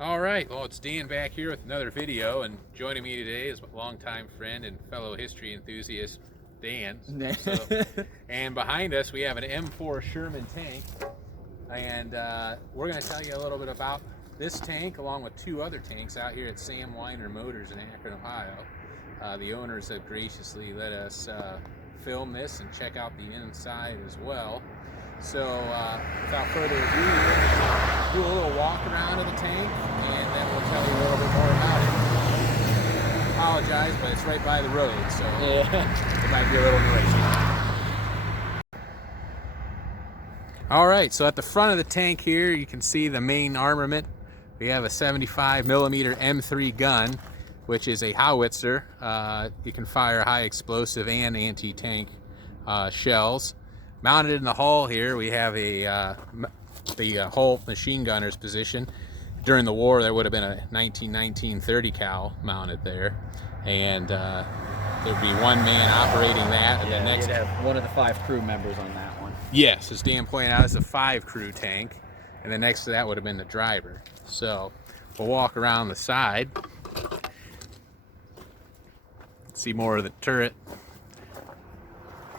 All right, well, it's Dan back here with another video, and joining me today is my longtime friend and fellow history enthusiast, Dan. And behind us, we have an M4 Sherman tank, and we're going to tell you a little bit about this tank, along with two other tanks out here at Sam Weiner Motors in Akron, Ohio. The owners have graciously let us film this and check out the inside as well. So without further ado, we're going to do a little walk around of the tank, and then we'll tell you a little bit more about it. I apologize, but it's right by the road, so it might be a little noisy. All right, so at the front of the tank here, you can see the main armament. We have a 75mm M3 gun, which is a howitzer. You can fire high explosive and anti-tank shells. Mounted in the hull here, we have the hull machine gunner's position. During the war, there would have been a 1919 30 cal mounted there, and there'd be one man operating that, and then next you'd have one of the 5 crew members on that one. Yes, as Dan pointed out, it's a 5 crew tank, and then next to that would have been the driver. So we'll walk around the side, see more of the turret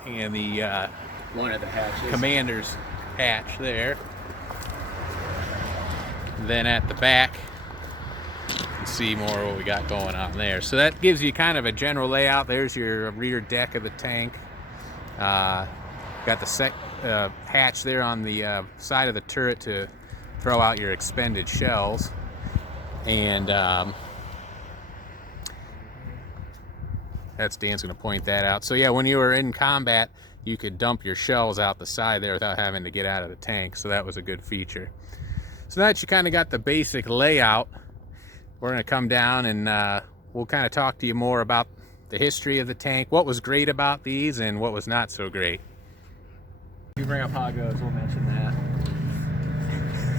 and the One of the hatches. commander's hatch there. Then at the back, you can see more of what we got going on there. So that gives you kind of a general layout. There's your rear deck of the tank. Got the hatch there on the side of the turret to throw out your expended shells. And Dan's going to point that out. So yeah, when you were in combat, you could dump your shells out the side there without having to get out of the tank. So that was a good feature. So now that you kind of got the basic layout, we're going to come down and we'll kind of talk to you more about the history of the tank, what was great about these and what was not so great. If you bring up how it goes, we'll mention that.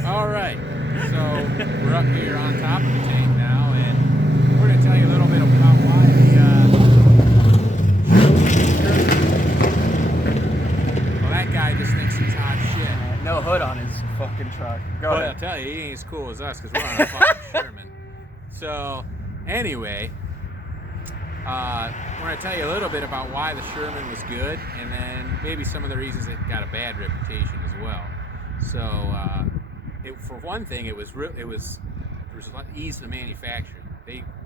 All right, so we're up here on top of the tank now, and we're going to tell you a little bit about why well, that guy just thinks he's hot shit. No hood on his fucking truck. Go But ahead. I'll tell you, he ain't as cool as us because we're on a fucking Sherman. So, anyway, we're going to tell you a little bit about why the Sherman was good, and then maybe some of the reasons it got a bad reputation as well. So, for one thing, there was a lot ease to manufacture.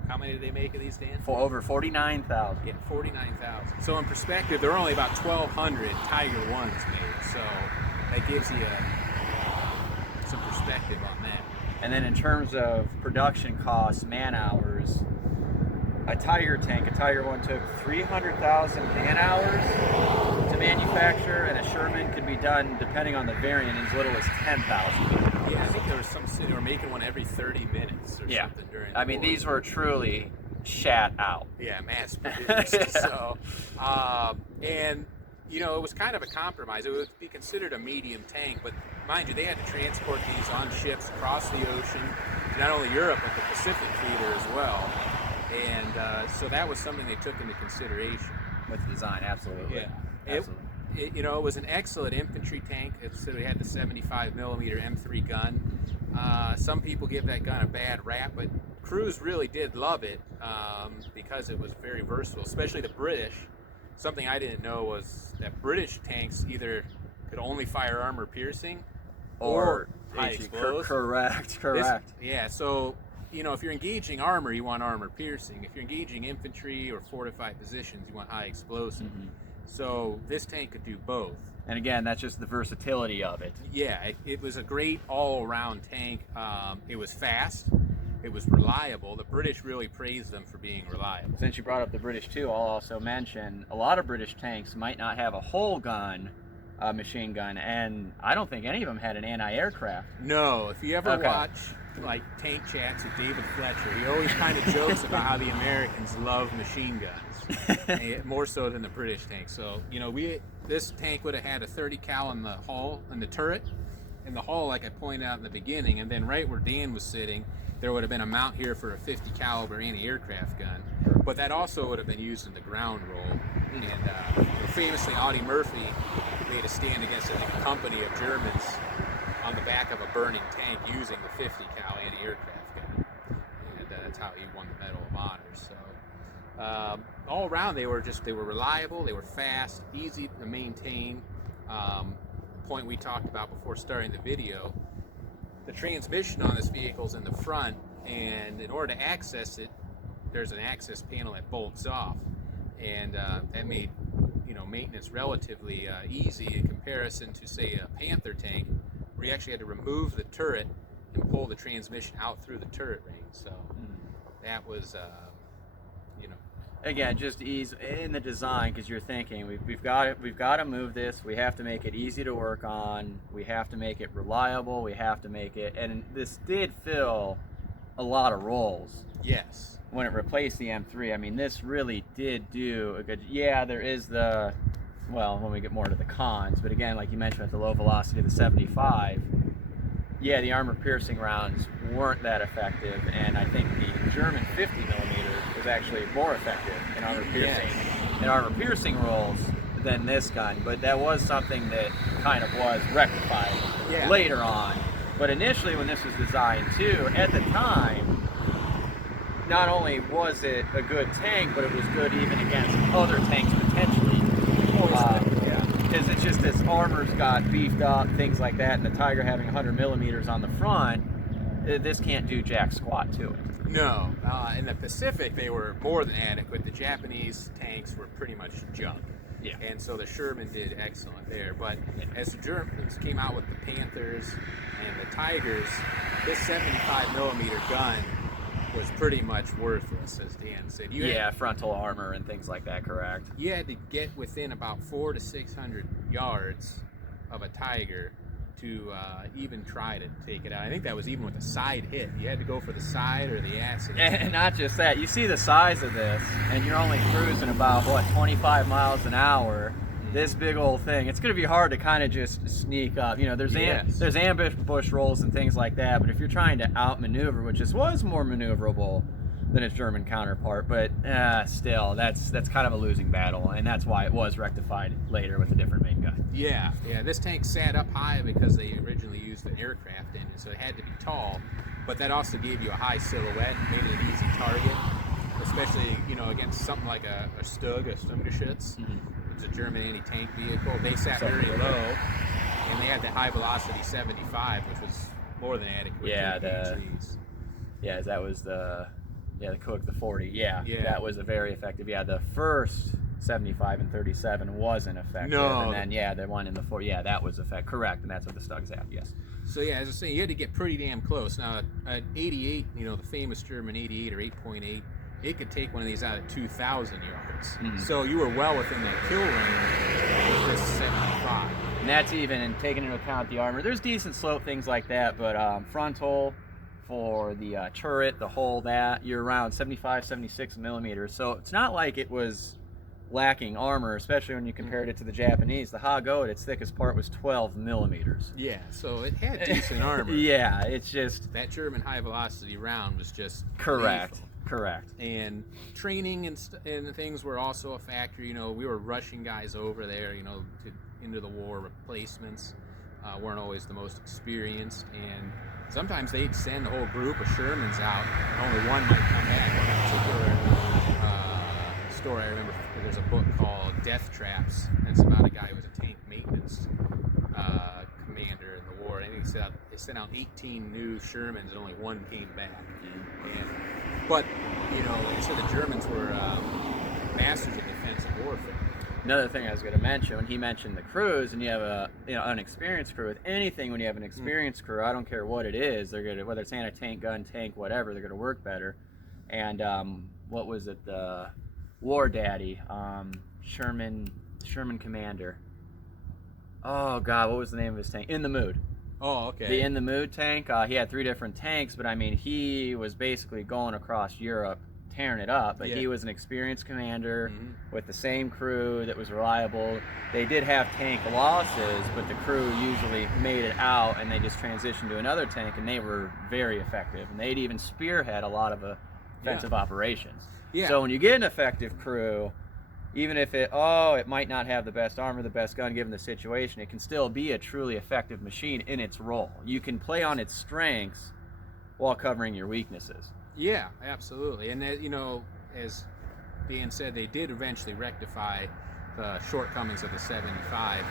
How many did they make of these, Dan? For over 49,000. Yeah, 49,000. So in perspective, there are only about 1,200 Tiger 1s made. So that gives you some perspective on that. And then in terms of production costs, man hours, a Tiger 1 took 300,000 man hours to manufacture, and a Sherman could be done, depending on the variant, as little as 10,000. Yeah, I think there was some city were making one every 30 minutes or something during the I mean, war. these were truly shat out. Yeah, mass produced. So, and you know, it was kind of a compromise. It would be considered a medium tank, but mind you, they had to transport these on ships across the ocean, not only Europe, but the Pacific theater as well. And so that was something they took into consideration. With design, absolutely. Yeah. Absolutely. It was an excellent infantry tank. So it had the 75mm M3 gun. Some people give that gun a bad rap, but crews really did love it because it was very versatile, especially the British. Something I didn't know was that British tanks either could only fire armor piercing or high explosive. Correct. Yeah, so you know, if you're engaging armor, you want armor piercing. If you're engaging infantry or fortified positions, you want high explosive. Mm-hmm. So this tank could do both. And again, that's just the versatility of it. Yeah, it was a great all-around tank. It was fast. It was reliable. The British really praised them for being reliable. Since you brought up the British too, I'll also mention a lot of British tanks might not have a whole gun, machine gun, and I don't think any of them had an anti-aircraft. No, if you ever watch like tank chats with David Fletcher, he always kind of jokes about how the Americans love machine guns, more so than the British tank. So you know, this tank would have had a 30 cal in the hull, in the turret, in the hull, like I pointed out in the beginning, and then right where Dan was sitting, there would have been a mount here for a 50 caliber anti-aircraft gun, but that also would have been used in the ground roll. And famously, Audie Murphy made a stand against, I think, a company of Germans on the back of a burning tank using the 50 cal anti-aircraft gun, and that's how he won the Medal of Honor. So all around they were reliable, they were fast, easy to maintain. Point we talked about before starting the video, the transmission on this vehicle is in the front, and in order to access it, there's an access panel that bolts off, and that made maintenance relatively easy in comparison to, say, a Panther tank, where you actually had to remove the turret and pull the transmission out through the turret ring. So that was again, just ease in the design, because you're thinking we've got to move this, we have to make it easy to work on, we have to make it reliable, we have to make it, and this did fill a lot of roles. Yes. When it replaced the M3, I mean, this really did do a good. Yeah, there is the, well, when we get more to the cons, but again, like you mentioned, at the low velocity of the 75, yeah, the armor piercing rounds weren't that effective, and I think the German 50 millimeter was actually more effective in armor piercing roles than this gun. But that was something that kind of was rectified later on. But initially, when this was designed too, at the time, not only was it a good tank, but it was good even against other tanks potentially. Because it's just this armor's got beefed up, things like that, and the Tiger having 100 millimeters on the front, this can't do jack squat to it. No, in the Pacific they were more than adequate. The Japanese tanks were pretty much junk. Yeah. And so the Sherman did excellent there. But as the Germans came out with the Panthers and the Tigers, this 75 millimeter gun was pretty much worthless, as Dan said. Frontal armor and things like that, correct. You had to get within about 400 to 600 yards of a Tiger to even try to take it out. I think that was even with a side hit. You had to go for the side or the ass. And not just that, you see the size of this, and you're only cruising about, what, 25 miles an hour. This big old thing, it's going to be hard to kind of just sneak up. There's ambush rolls and things like that, but if you're trying to outmaneuver, which was more maneuverable than its German counterpart, but still, that's kind of a losing battle, and that's why it was rectified later with a different main gun. Yeah, this tank sat up high because they originally used an aircraft engine, so it had to be tall, but that also gave you a high silhouette and made it an easy target, especially against something like a Stug, a Sturmgeschütz. It's a German anti-tank vehicle. They sat very low, and they had the high velocity 75, which was more than adequate. That was the Cook, the 40. Yeah, that was a very effective. Yeah, the first 75 and 37 wasn't effective. No. And then the one in the 40, that was effective. Correct, and that's what the Stugs have. Yes. So as I was saying, you had to get pretty damn close. Now, an 88, the famous German 88 or 8.8. It could take one of these out at 2,000 yards. So you were well within that kill range with this 75. And that's even taking into account the armor. There's decent slope, things like that, but frontal for the turret, the hull, you're around 75, 76 millimeters. So it's not like it was lacking armor, especially when you compared it to the Japanese. The Ha-Go, its thickest part was 12 millimeters. Yeah, so it had decent armor. Yeah, it's just... That German high-velocity round was just... Correct. lethal. Correct. And training and things were also a factor. We were rushing guys over there, into the war. Replacements weren't always the most experienced, and sometimes they'd send a whole group of Shermans out, and only one might come back. One particular story I remember, there's a book called Death Traps, and it's about a guy who was a tank maintenance commander in the war. And I think they sent out 18 new Shermans, and only one came back. But, like I said, the Germans were masters of defensive warfare. Another thing I was going to mention, when he mentioned the crews, and you have an experienced crew, with anything, when you have an experienced crew, I don't care what it is, they're going to, whether it's anti-tank, gun, tank, whatever, they're going to work better. And what was it, the War Daddy, Sherman Commander. Oh God, what was the name of his tank? In the Mood. Oh, okay. The In the Mood tank. He had 3 different tanks, but I mean, he was basically going across Europe, tearing it up. But he was an experienced commander with the same crew that was reliable. They did have tank losses, but the crew usually made it out, and they just transitioned to another tank, and they were very effective. And they'd even spearhead a lot of offensive operations. Yeah. So when you get an effective crew, even if it might not have the best armor, the best gun given the situation, it can still be a truly effective machine in its role. You can play on its strengths while covering your weaknesses. Yeah, absolutely. And that, you know, as Dan said, they did eventually rectify the shortcomings of the 75.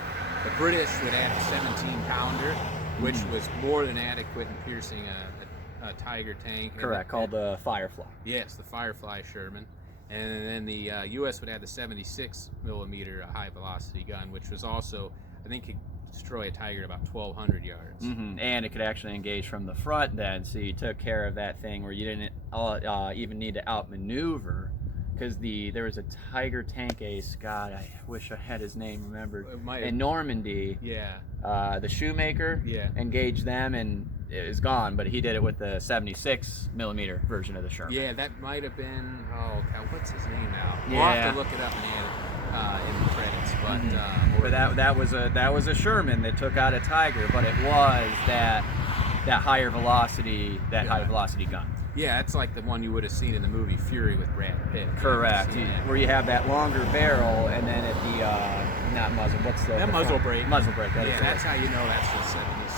The British would add the 17-pounder, which was more than adequate in piercing a Tiger tank. Correct, called the Firefly. Yes, the Firefly Sherman. And then the U.S. would add the 76 millimeter high velocity gun, which was also, I think, could destroy a Tiger at about 1,200 yards. And it could actually engage from the front then, so you took care of that thing where you didn't even need to outmaneuver, because there was a Tiger tank ace, God, I wish I had his name remembered, in Normandy. Yeah. The Shoemaker engaged them and it was gone, but he did it with the 76 millimeter version of the Sherman. Yeah, that might have been, oh God, what's his name now? We'll have to look it up and add it in the credits. But that was a Sherman that took out a Tiger, but it was that higher velocity, high velocity gun. Yeah, it's like the one you would have seen in the movie Fury with Brad Pitt. Correct. Where you have that longer barrel, and then at the not muzzle. What's the muzzle brake? Muzzle brake. That's how you know that's the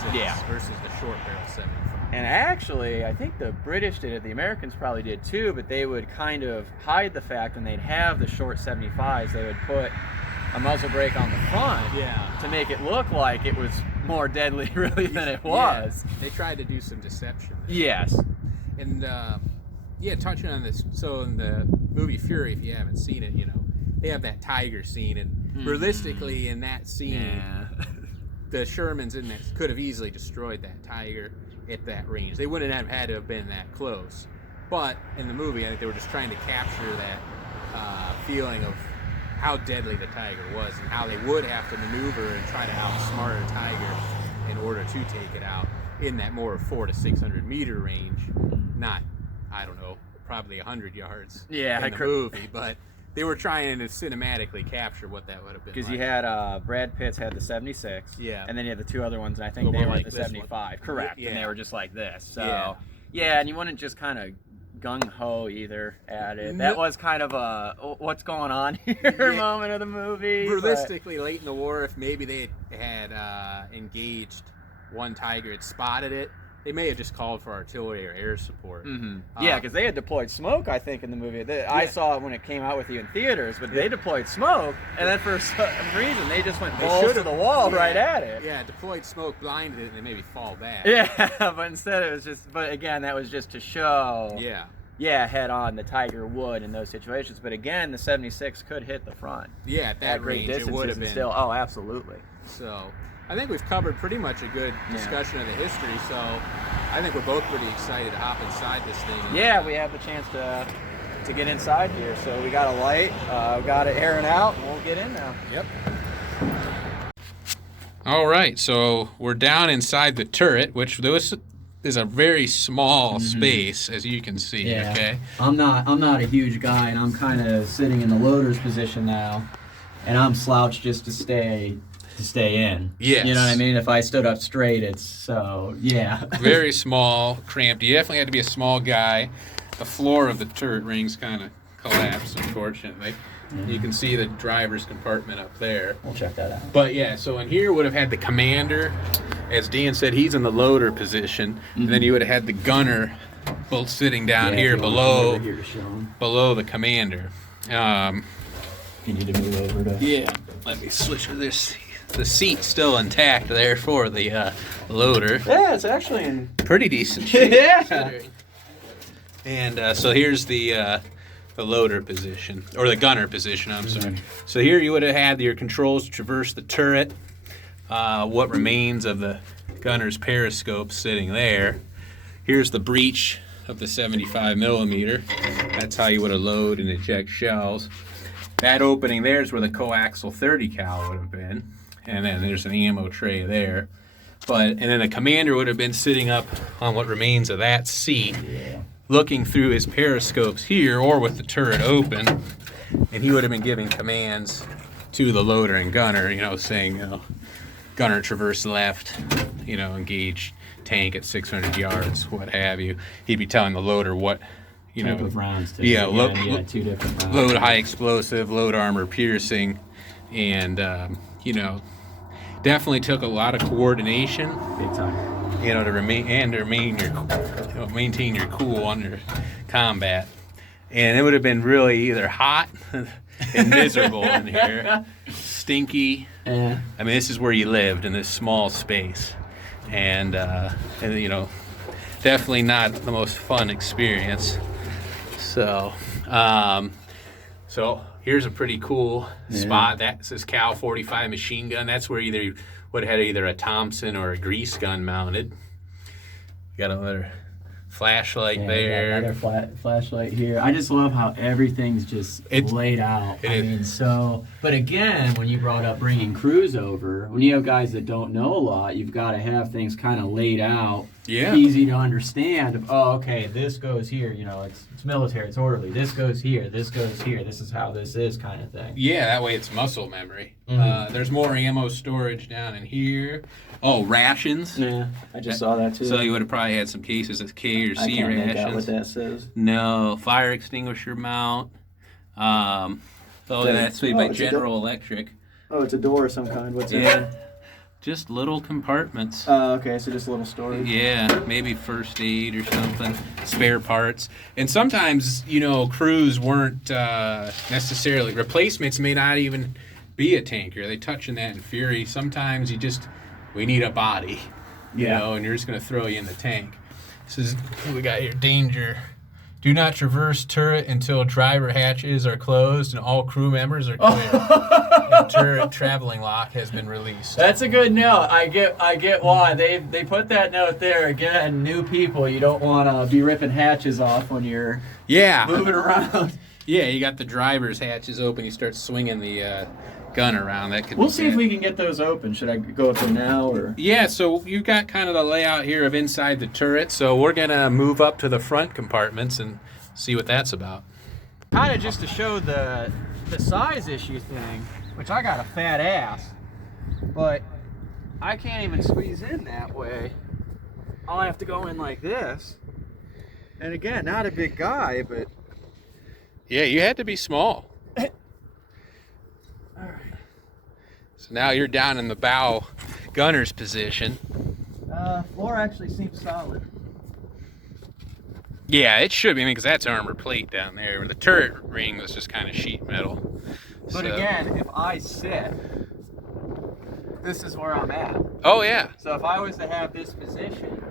76 versus the short barrel 75. And actually, I think the British did it. The Americans probably did too, but they would kind of hide the fact when they'd have the short 75s. They would put a muzzle brake on the front to make it look like it was more deadly, really, than it was. They tried to do some deception. Yes. And touching on this, so in the movie Fury, if you haven't seen it, you know, they have that Tiger scene, and realistically in that scene, the Shermans in that could have easily destroyed that Tiger at that range. They wouldn't have had to have been that close. But in the movie, I think they were just trying to capture that feeling of how deadly the Tiger was and how they would have to maneuver and try to outsmart a Tiger in order to take it out in that more 400 to 600 meter range, not, I don't know, probably 100 yards in the movie, but they were trying to cinematically capture what that would have been. Because you had Brad Pitt's had the 76, and then you had the two other ones, and I think they were like the 75. Correct, and they were just like this. So and you wouldn't just kind of gung-ho either at it. That was kind of a what's going on here moment of the movie. Realistically, late in the war, if maybe they had engaged one Tiger, had spotted it, they may have just called for artillery or air support. Yeah, because they had deployed smoke, I think, in the movie. I saw it when it came out with you in theaters, but they deployed smoke, and then for some reason they just went balls to the wall right at it. Yeah, deployed smoke blinded it, and they maybe fall back. Yeah, but instead it was just, but again, that was just to show, head on, the Tiger would in those situations. But again, the 76 could hit the front. Yeah, at that great range, it would have been. Still, absolutely. So I think we've covered pretty much a good discussion of the history, so I think we're both pretty excited to hop inside this thing. And, we have the chance to get inside here. So we got a light, we got it airing out, and we'll get in now. Yep. All right, so we're down inside the turret, which this is a very small space, as you can see. Yeah. Okay. I'm not a huge guy, and I'm kind of sitting in the loader's position now, and I'm slouched just to stay in. Yes. You know what I mean? If I stood up straight, very small, cramped. You definitely had to be a small guy. The floor of the turret rings kind of collapsed, unfortunately. You can see the driver's compartment up there. We'll check that out. But so in here would have had the commander. As Dan said, he's in the loader position. And then you would have had the gunner both sitting down here below the commander. You need to move over to... Let me switch to this. The seat's still intact there for the loader. Yeah, it's actually in pretty decent shape. Yeah. And so here's the loader position, or the gunner position, I'm sorry. So here you would have had your controls traverse the turret, what remains of the gunner's periscope sitting there. Here's the breech of the 75 millimeter. That's how you would have load and eject shells. That opening there is where the coaxial 30 cal would have been. And then there's an ammo tray there. And then the commander would have been sitting up on what remains of that seat, looking through his periscopes here, or with the turret open, and he would have been giving commands to the loader and gunner, saying, gunner traverse left, engage tank at 600 yards, what have you. He'd be telling the loader what, you type know, of rounds. Yeah, two different rounds. Load high explosive, load armor piercing, and you know, definitely took a lot of coordination. Big time. You know, to maintain your cool under combat. And it would have been really either hot and miserable in here, stinky. Yeah. I mean, this is where you lived, in this small space, and you know, definitely not the most fun experience. So, so here's a pretty cool spot. That says Cal 45 machine gun. That's where you would have had either a Thompson or a grease gun mounted. Got another flashlight there. Another flashlight here. I just love how everything's just laid out. I mean, so, but again, when you brought up bringing crews over, when you have guys that don't know a lot, you've got to have things kind of laid out, easy to understand. Oh, okay, this goes here. You know, it's military, it's orderly. This goes here. This goes here. This is how this is, kind of thing. Yeah, that way it's muscle memory. There's more ammo storage down in here. Oh, rations. Yeah, I just saw that too. So you would have probably had some cases of K or C I can't rations. make out what that says. No, fire extinguisher mount. That's made by General Electric. Oh, it's a door of some kind. What's it? Just little compartments. Okay, so just a little storage. Yeah, maybe first aid or something, spare parts. And sometimes, you know, crews weren't necessarily, replacements may not even be a tanker. They touch on that in Fury. Sometimes we need a body, you know, and you're just going to throw you in the tank. This is, we got here, danger. Do not traverse turret until driver hatches are closed and all crew members are clear. And turret traveling lock has been released. That's a good note. I get why they put that note there. Again, new people, you don't want to be ripping hatches off when you're moving around. Yeah, you got the driver's hatches open. You start swinging the gun around. That could. We'll see if we can get those open. Should I go up there now or? Yeah, so you've got kind of the layout here of inside the turret. So we're gonna move up to the front compartments and see what that's about. Kind of just to show the size issue thing, which I got a fat ass, but I can't even squeeze in that way. I'll have to go in like this. And again, not a big guy, but yeah, you had to be small. All right. So now you're down in the bow gunner's position. Floor actually seems solid. Yeah, it should be, I mean, because that's armor plate down there. The turret ring was just kind of sheet metal. But again, if I sit, this is where I'm at. Oh, yeah. So if I was to have this position,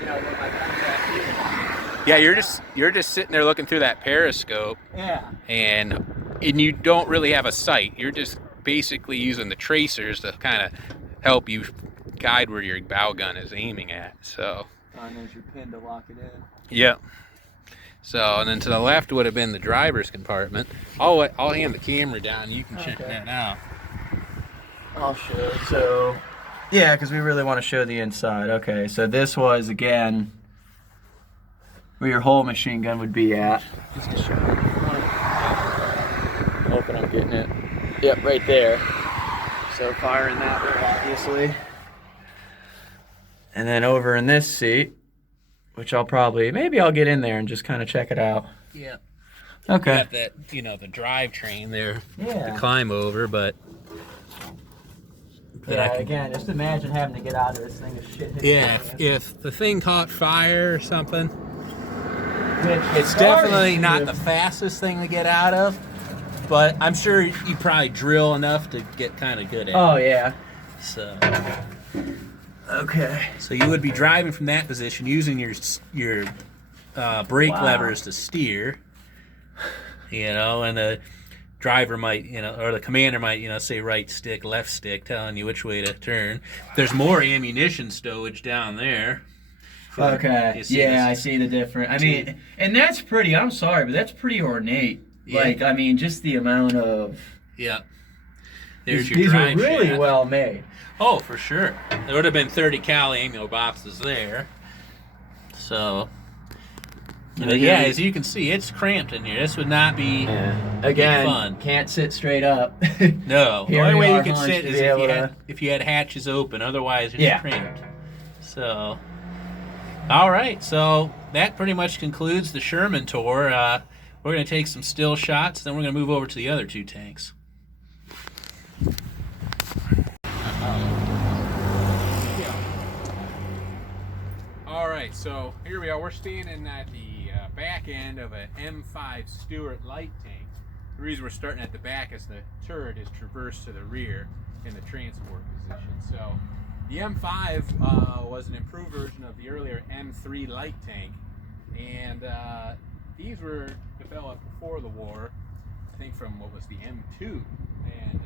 you know, when I come back here. Yeah, you're just sitting there looking through that periscope. Yeah. And you don't really have a sight. You're just basically using the tracers to kind of help you guide where your bow gun is aiming at. So. And there's your pin to lock it in. Yep. So, and then to the left would have been the driver's compartment. I'll hand the camera down. You can check that out. I'll show. So, yeah, because we really want to show the inside. Okay, so this was, again, where your whole machine gun would be at. Just to show you. Hoping I'm getting it. Yep, right there. So firing that way, obviously. And then over in this seat, which maybe I'll get in there and just kind of check it out. Yeah. Okay. You got that, you know, the drive train there to climb over, but again, just imagine having to get out of this thing as shit. If the thing caught fire or something, it's definitely not the fastest thing to get out of, but I'm sure you probably drill enough to get kind of good at it. Oh, yeah. So. Okay. So you would be driving from that position using your brake levers to steer, you know, and the driver might, you know, or the commander might, you know, say right stick, left stick, telling you which way to turn. There's more ammunition stowage down there. Okay. Yeah, I see the difference. I mean, and that's pretty, I'm sorry, but that's pretty ornate. Yeah. Like, I mean, just the amount of... Yeah. These are really well made. Oh, for sure. There would have been 30 cal ammo boxes there. So, yeah, as you can see, it's cramped in here. This would not be again fun. Can't sit straight up. No, the only way you can sit is if you had hatches open. Otherwise, it's cramped. So, All right, so that pretty much concludes the Sherman tour. We're going to take some still shots, then we're going to move over to the other two tanks. All right, so here we are. We're standing at the back end of an M5 Stuart light tank. The reason we're starting at the back is the turret is traversed to the rear in the transport position. So the M5 was an improved version of the earlier M3 light tank, and these were developed before the war, I think from what was the M2. And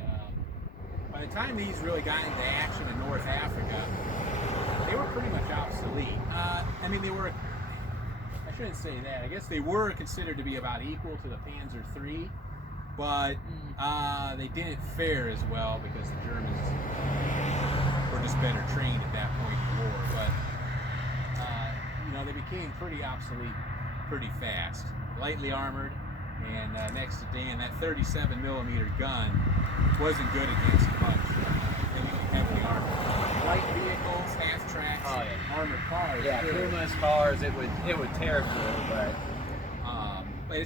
by the time these really got into action in North Africa, they were pretty much obsolete. I mean, they were, I shouldn't say that, I guess they were considered to be about equal to the Panzer III, but they didn't fare as well because the Germans were just better trained at that point in the war. But you know, they became pretty obsolete pretty fast. Lightly armored, and next to Dan, that 37mm gun wasn't good against much heavily armored. Light vehicles, half tracks, armored cars. Yeah, Puma's cars, it would tear through, but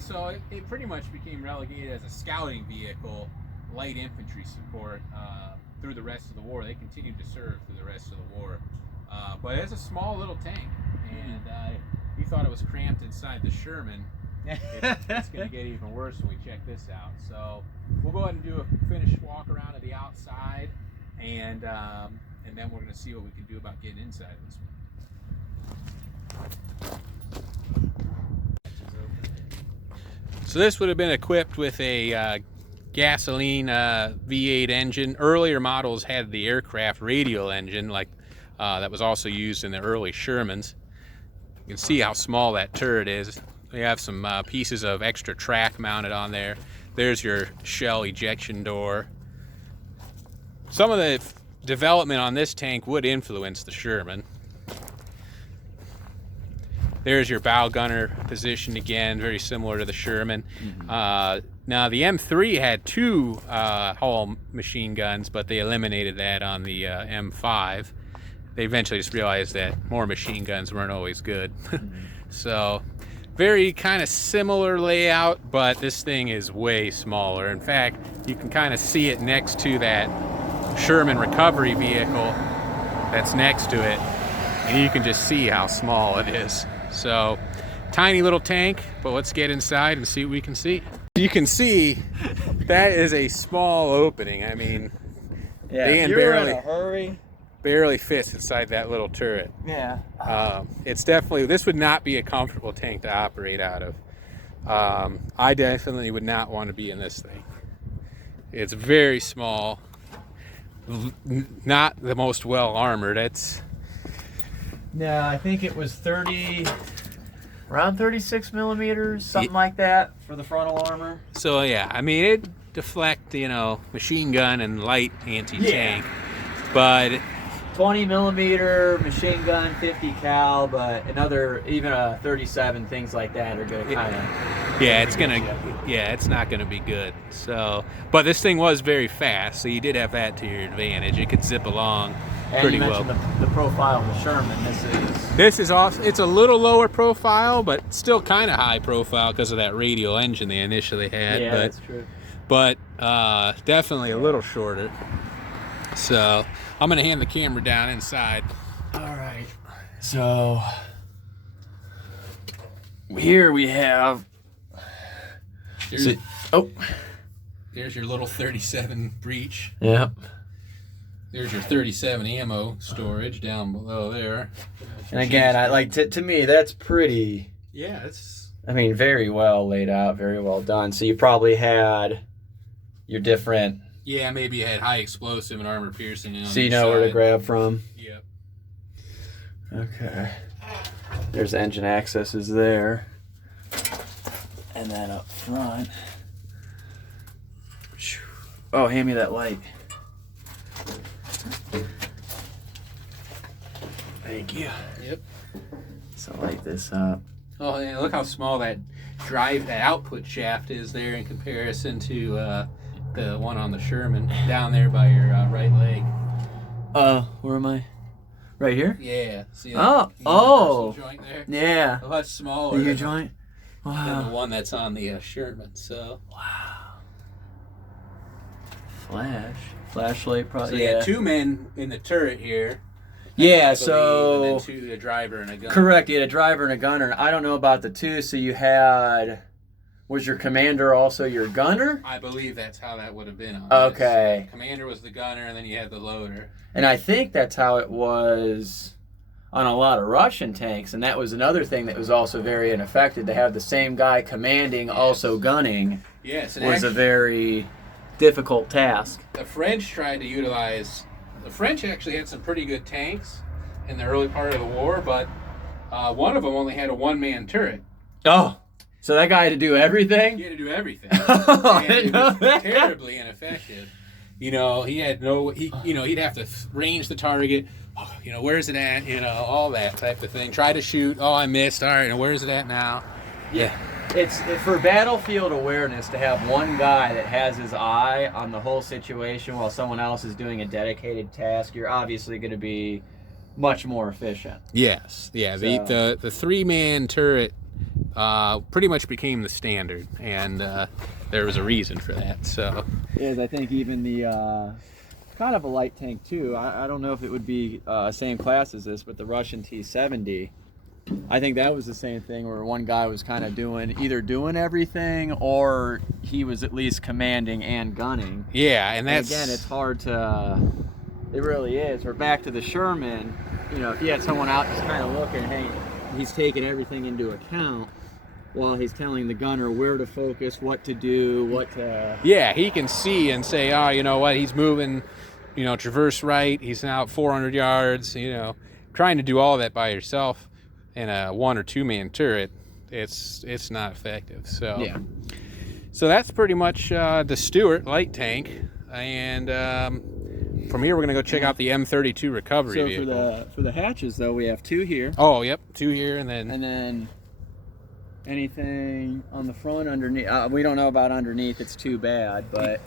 so it pretty much became relegated as a scouting vehicle, light infantry support through the rest of the war. They continued to serve through the rest of the war. But it's a small little tank, and you thought it was cramped inside the Sherman. It's going to get even worse when we check this out. So we'll go ahead and do a finished walk around to the outside, and then we're going to see what we can do about getting inside this one. So this would have been equipped with a gasoline V8 engine. Earlier models had the aircraft radial engine, like that was also used in the early Shermans. You can see how small that turret is. We have some pieces of extra track mounted on there. There's your shell ejection door. Some of the development on this tank would influence the Sherman. There's your bow gunner position again, very similar to the Sherman. Now the M3 had two hull machine guns, but they eliminated that on the M5. They eventually just realized that more machine guns weren't always good. So very kind of similar layout, but this thing is way smaller. In fact, you can kind of see it next to that Sherman Recovery Vehicle that's next to it, and you can just see how small it is. So tiny little tank, but let's get inside and see what we can see. You can see that is a small opening. I mean, yeah, Dan if you're in a hurry, barely fits inside that little turret. Yeah. It's definitely, this would not be a comfortable tank to operate out of. I definitely would not want to be in this thing. It's very small, not the most well armored. Yeah, I think it was around 36 millimeters, something like that, for the frontal armor. So yeah, I mean, it deflect, you know, machine gun and light anti-tank, but 20 millimeter machine gun, 50 cal, but even a 37, things like that are going to kind of. Yeah, it's not going to be good. So, but this thing was very fast, so you did have that to your advantage. It could zip along pretty well. And you mentioned the profile of the Sherman. This is off. It's a little lower profile, but still kind of high profile because of that radial engine they initially had. Yeah, that's true. But definitely a little shorter. So I'm going to hand the camera down inside. All right. So here we have. There's your little 37 breech. Yep. There's your 37 ammo storage down below there. And again, I like to me that's pretty. Yeah, it's. I mean, very well laid out, very well done. So you probably had your different. Yeah, maybe you had high explosive and armor piercing. So you know where to grab from. Yep. Okay. There's engine accesses there. And then up front. Oh, hand me that light. Thank you. Yep. So light this up. Oh, yeah, look how small that output shaft is there in comparison to the one on the Sherman down there by your right leg. Where am I? Right here? Yeah. See that? Oh, The oh. universal joint there? Yeah. A lot smaller The than U-joint? than Wow. the one that's on the Sherman. So. Wow. Flashlight, probably. So you had 2 men in the turret here. Yeah, I believe, so and then 2, a driver and a gunner. correct. You had a driver and a gunner. I don't know about the 2. So you had, was your commander also your gunner? I believe that's how that would have been on Okay. this. Commander was the gunner, and then you had the loader. And I think that's how it was on a lot of Russian tanks. And that was another thing that was also very ineffective. To have the same guy commanding, also gunning, Yes, was a very difficult task. The French tried to utilize. The French actually had some pretty good tanks in the early part of the war, but one of them only had a 1-man turret. Oh, so that guy had to do everything? He had to do everything. I And didn't it know was that. terribly ineffective. You know, he had no. He'd have to range the target. Oh, you know, where's it at? You know, all that type of thing. Try to shoot. Oh, I missed. All right, and where's it at now? Yeah. It's for battlefield awareness to have one guy that has his eye on the whole situation while someone else is doing a dedicated task. You're obviously going to be much more efficient. Yes. Yeah. So- The 3-man turret pretty much became the standard, and there was a reason for that. So. Is I think even the kind of a light tank too. I don't know if it would be same class as this, but the Russian T-70. I think that was the same thing where one guy was kind of either doing everything or he was at least commanding and gunning. Yeah, and that's again, it's hard to. It really is. We're back to the Sherman. You know, if you had someone out just kind of looking, hey, he's taking everything into account while he's telling the gunner where to focus, what to do, what to. Yeah, he can see and say, oh, you know what, he's moving, you know, traverse right. He's now at 400 yards. You know, trying to do all that by yourself in a 1 or 2-man turret, it's not effective. So Yeah. So that's pretty much the Stuart light tank, and from here we're gonna go check out the M32 Recovery So Vehicle. for the hatches though, we have 2 here, Oh, yep, 2 here, and then anything on the front underneath. We don't know about underneath. It's too bad, but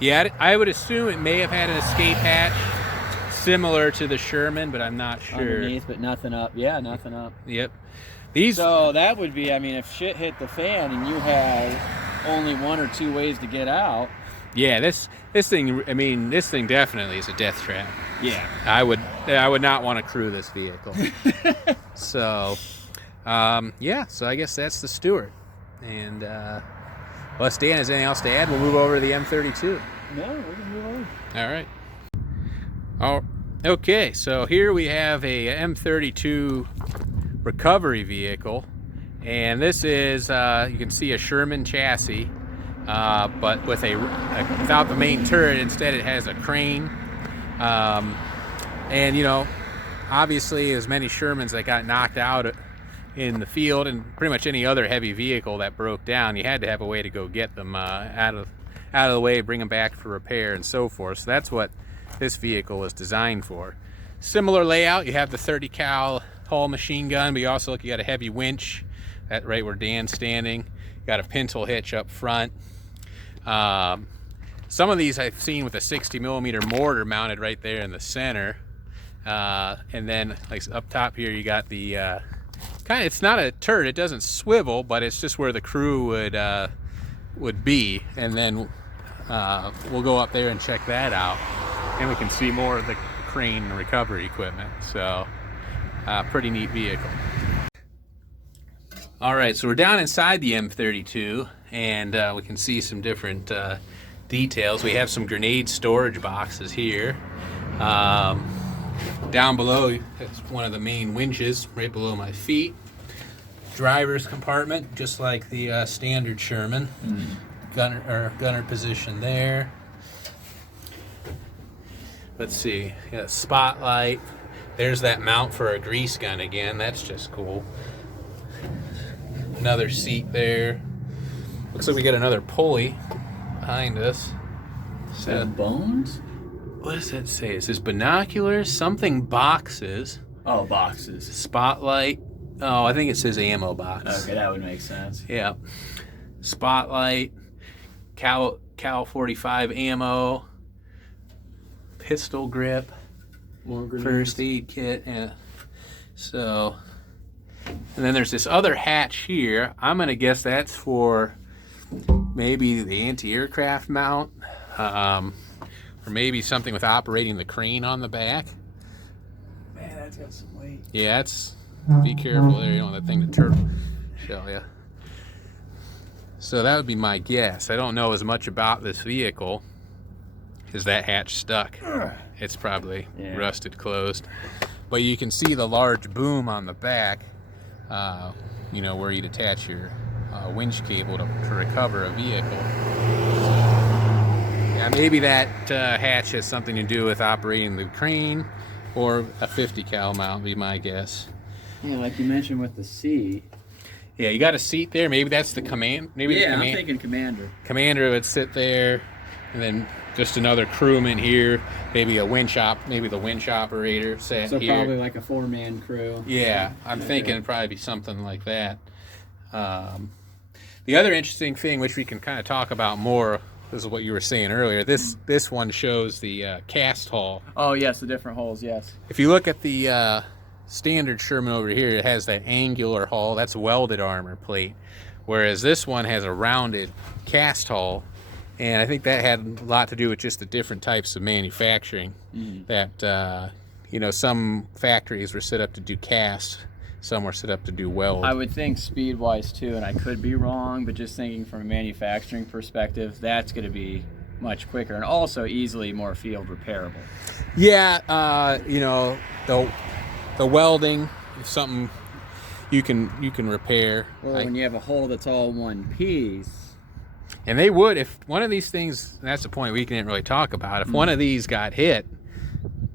yeah, I would assume it may have had an escape hatch similar to the Sherman, but I'm not sure. underneath, but nothing up. Yeah, nothing up. Yep. These. So that would be. I mean, if shit hit the fan and you had only 1 or 2 ways to get out. Yeah, this thing. I mean, this thing definitely is a death trap. Yeah. I would not want to crew this vehicle. So, yeah. So I guess that's the Stuart. And unless Dan has anything else to add, we'll move over to the M32. No, we can move on. All right. Oh, okay. So here we have a M32 Recovery Vehicle, and this is you can see a Sherman chassis, but with without the main turret. Instead, it has a crane, and you know, obviously, as many Shermans that got knocked out in the field, and pretty much any other heavy vehicle that broke down, you had to have a way to go get them out of the way, bring them back for repair, and so forth. So that's what this vehicle is designed for. Similar layout. You have the 30 cal Hull machine gun, but you also got a heavy winch right where Dan's standing. You got a pintle hitch up front. Some of these I've seen with a 60mm mortar mounted right there in the center, and then like up top here you got the it's not a turret, it doesn't swivel, but it's just where the crew would be, and then we'll go up there and check that out, and we can see more of the crane and recovery equipment. So pretty neat vehicle. All right, so we're down inside the M32, and we can see some different details. We have some grenade storage boxes here. Down below is one of the main winches right below my feet. Driver's compartment, just like the standard Sherman. Gunner position there. Let's see, got a spotlight. There's that mount for a grease gun again. That's just cool. Another seat there. Looks like we got another pulley behind us. So, Bones? what does that say? It says binoculars, something boxes, Oh, boxes. spotlight. Oh, I think it says ammo box. Okay, that would make sense. Yeah. Spotlight, Cal 45 ammo, pistol grip. More grenades. First aid kit, yeah. So, and then there's this other hatch here. I'm gonna guess that's for maybe the anti-aircraft mount, or maybe something with operating the crane on the back. Man, that's got some weight. Yeah, it's, be careful there, you don't want that thing to turtle shell you. So that would be my guess. I don't know as much about this vehicle. Is that hatch stuck? It's probably rusted closed. But you can see the large boom on the back, you know, where you'd attach your winch cable to recover a vehicle. Yeah, maybe that hatch has something to do with operating the crane, or a 50 cal mount would be my guess. Yeah, like you mentioned with the seat. Yeah, you got a seat there. Maybe that's the command. Maybe Yeah, I'm thinking commander. Commander would sit there, and then just another crewman here. Maybe a winch maybe the winch operator sat So here. probably like a 4-man crew. Yeah, I'm thinking it'd probably be something like that. The other interesting thing, which we can kind of talk about more, this is what you were saying earlier. This one shows the cast hull. Oh yes, the different holes. Yes. If you look at the standard Sherman over here, it has that angular hull. That's welded armor plate, whereas this one has a rounded cast hull. And I think that had a lot to do with just the different types of manufacturing. That you know, some factories were set up to do cast, some were set up to do weld. I would think speed-wise too, and I could be wrong, but just thinking from a manufacturing perspective, that's going to be much quicker and also easily more field repairable. Yeah, you know, the welding is something you can repair. Well, when you have a hole that's all one piece. And they would, if one of these things, and that's the point we didn't really talk about, if one of these got hit,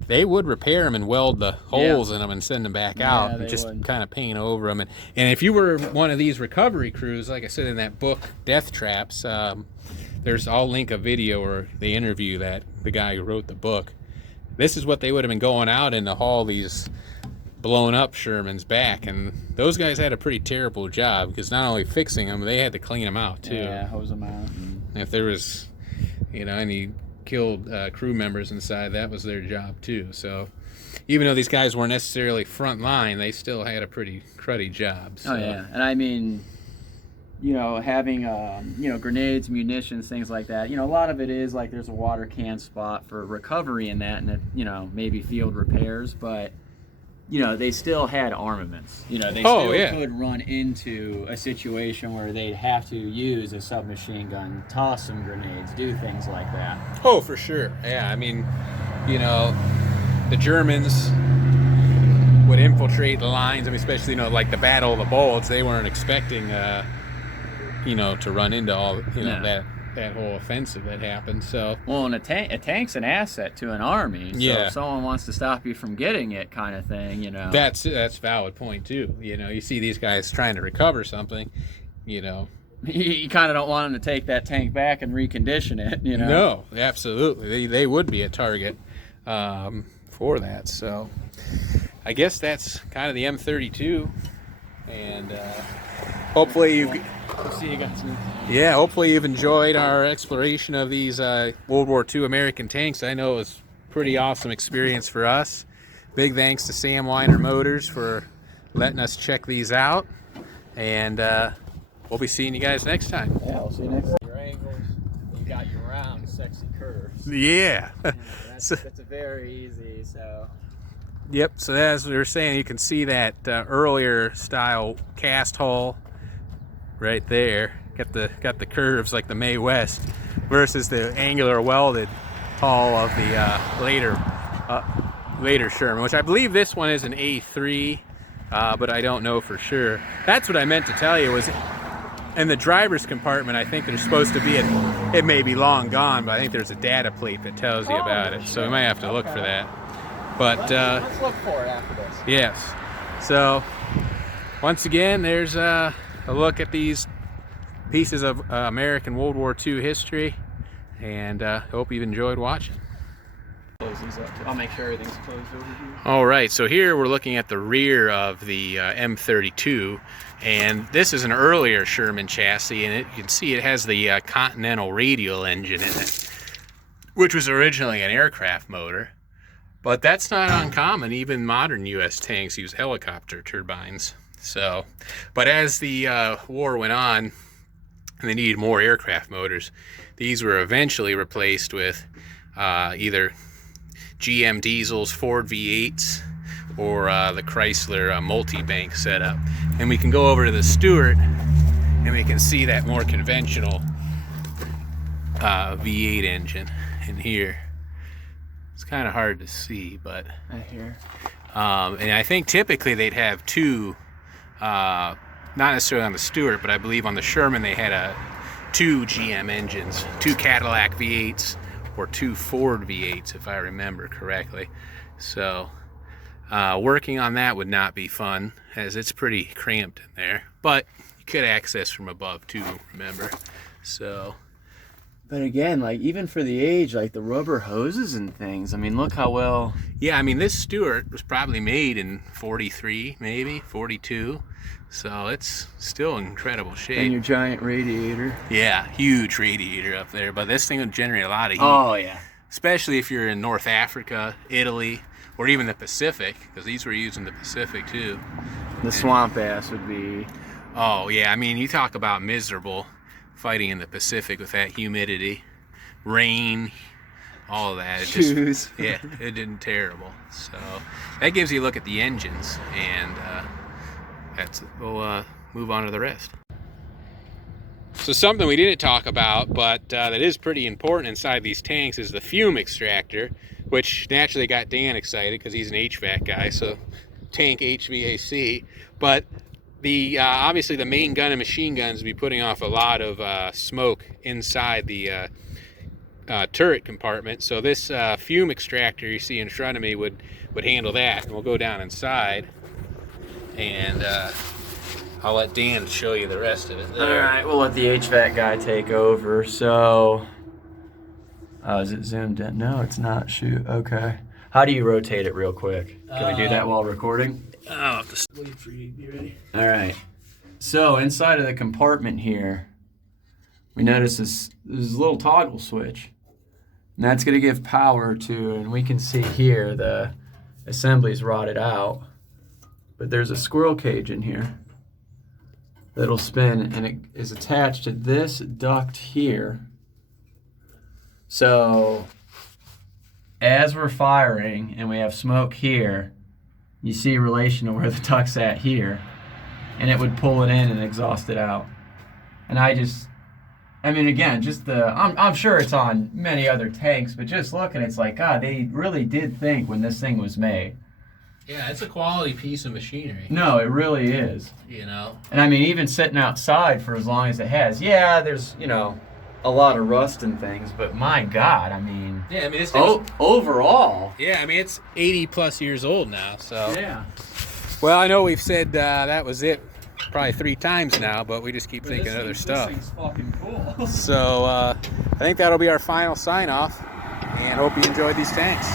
they would repair them and weld the holes in them and send them back out, and just kind of paint over them. And if you were one of these recovery crews, like I said in that book, Death Traps, I'll link a video or the interview that the guy who wrote the book. This is what they would have been going out in to haul these blown up Shermans back, and those guys had a pretty terrible job, because not only fixing them, they had to clean them out too. Yeah, hose them out. And if there was, you know, any killed crew members inside, that was their job too. So even though these guys weren't necessarily front line, they still had a pretty cruddy job. So. Oh yeah, and I mean, you know, having you know, grenades, munitions, things like that. You know, a lot of it is like there's a water can spot for recovery in that, and it, you know, maybe field repairs, but you know, they still had armaments. You know, they still could run into a situation where they'd have to use a submachine gun, toss some grenades, do things like that. Oh, for sure. Yeah, I mean, you know, the Germans would infiltrate the lines. I mean, especially, you know, like the Battle of the Bulge, they weren't expecting, you know, to run into all, you know, that whole offensive that happened. So well, and a tank's an asset to an army. So if someone wants to stop you from getting it, kind of thing, you know. That's a valid point too. You know, you see these guys trying to recover something, you know. You kind of don't want them to take that tank back and recondition it, you know. No, absolutely. They would be a target for that. So I guess that's kind of the M32, and hopefully you've. See you guys. Yeah, hopefully you've enjoyed our exploration of these World War II American tanks. I know it was a pretty awesome experience for us. Big thanks to Sam Weiner Motors for letting us check these out. And we'll be seeing you guys next time. Yeah, we'll see you next time. Your angles, you got your round, sexy curves. Yeah. That's a very easy, so. Yep, so as we were saying, you can see that earlier style cast hull right there. Got the curves like the Mae West versus the angular welded hull of the later Sherman, which I believe this one is an A3, but I don't know for sure. That's what I meant to tell you, was in the driver's compartment, I think there's supposed to be it may be long gone, but I think there's a data plate that tells you about it, so we might have to look for that. But let's look for it after this. Yes. So once again, there's a look at these pieces of American World War II history, and hope you've enjoyed watching. Close these up. I'll make sure everything's closed over here. All right, so here we're looking at the rear of the M32, and this is an earlier Sherman chassis, and you can see it has the Continental radial engine in it, which was originally an aircraft motor. But that's not uncommon. Even modern U.S. tanks use helicopter turbines. So, but as the war went on and they needed more aircraft motors, these were eventually replaced with either GM diesels, Ford V8s, or the Chrysler multi-bank setup. And we can go over to the Stuart and we can see that more conventional V8 engine in here. It's kind of hard to see, but right here. And I think typically they'd have two, not necessarily on the Stuart, but I believe on the Sherman they had two GM engines, two Cadillac V8s or two Ford V8s, if I remember correctly. So working on that would not be fun, as it's pretty cramped in there, but you could access from above too, remember. So, but again, like even for the age, like the rubber hoses and things, I mean, look how well. Yeah, I mean, this Stuart was probably made in 43, maybe 42, so it's still in incredible shape. And your giant radiator. Yeah, huge radiator up there, but this thing would generate a lot of heat. Oh yeah. Especially if you're in North Africa, Italy, or even the Pacific, because these were used in the Pacific too. The swamp ass would be. Oh yeah, I mean, you talk about miserable fighting in the Pacific with that humidity, rain, all of that. It just, yeah, it did terrible. So that gives you a look at the engines, and we'll move on to the rest. So something we didn't talk about, but that is pretty important inside these tanks, is the fume extractor, which naturally got Dan excited because he's an HVAC guy, so tank HVAC. But the obviously the main gun and machine guns would be putting off a lot of smoke inside the turret compartment. So this fume extractor you see in front of me would handle that. And we'll go down inside, and I'll let Dan show you the rest of it there. All right, we'll let the HVAC guy take over. So, is it zoomed in? No, it's not. Shoot. Okay. How do you rotate it real quick? Can we do that while recording? I'll have to wait for you to be ready. All right. So inside of the compartment here, we notice this little toggle switch. And that's going to give power to, and we can see here the assembly's rotted out. But there's a squirrel cage in here that'll spin, and it is attached to this duct here. So as we're firing and we have smoke here, you see a relation to where the duct's at here, and it would pull it in and exhaust it out. And I mean, again, just I'm sure it's on many other tanks, but just looking, it's like, God, they really did think when this thing was made. Yeah, it's a quality piece of machinery. No, it really is. You know? And I mean, even sitting outside for as long as it has, yeah, there's, a lot of rust and things, but my God, I mean, yeah, I mean, it's overall. Yeah, I mean, it's 80 plus years old now, so. Yeah. Well, I know we've said that was it probably 3 times now, but we just keep thinking of other stuff. This thing's fucking cool. So I think that'll be our final sign off, and hope you enjoyed these tanks.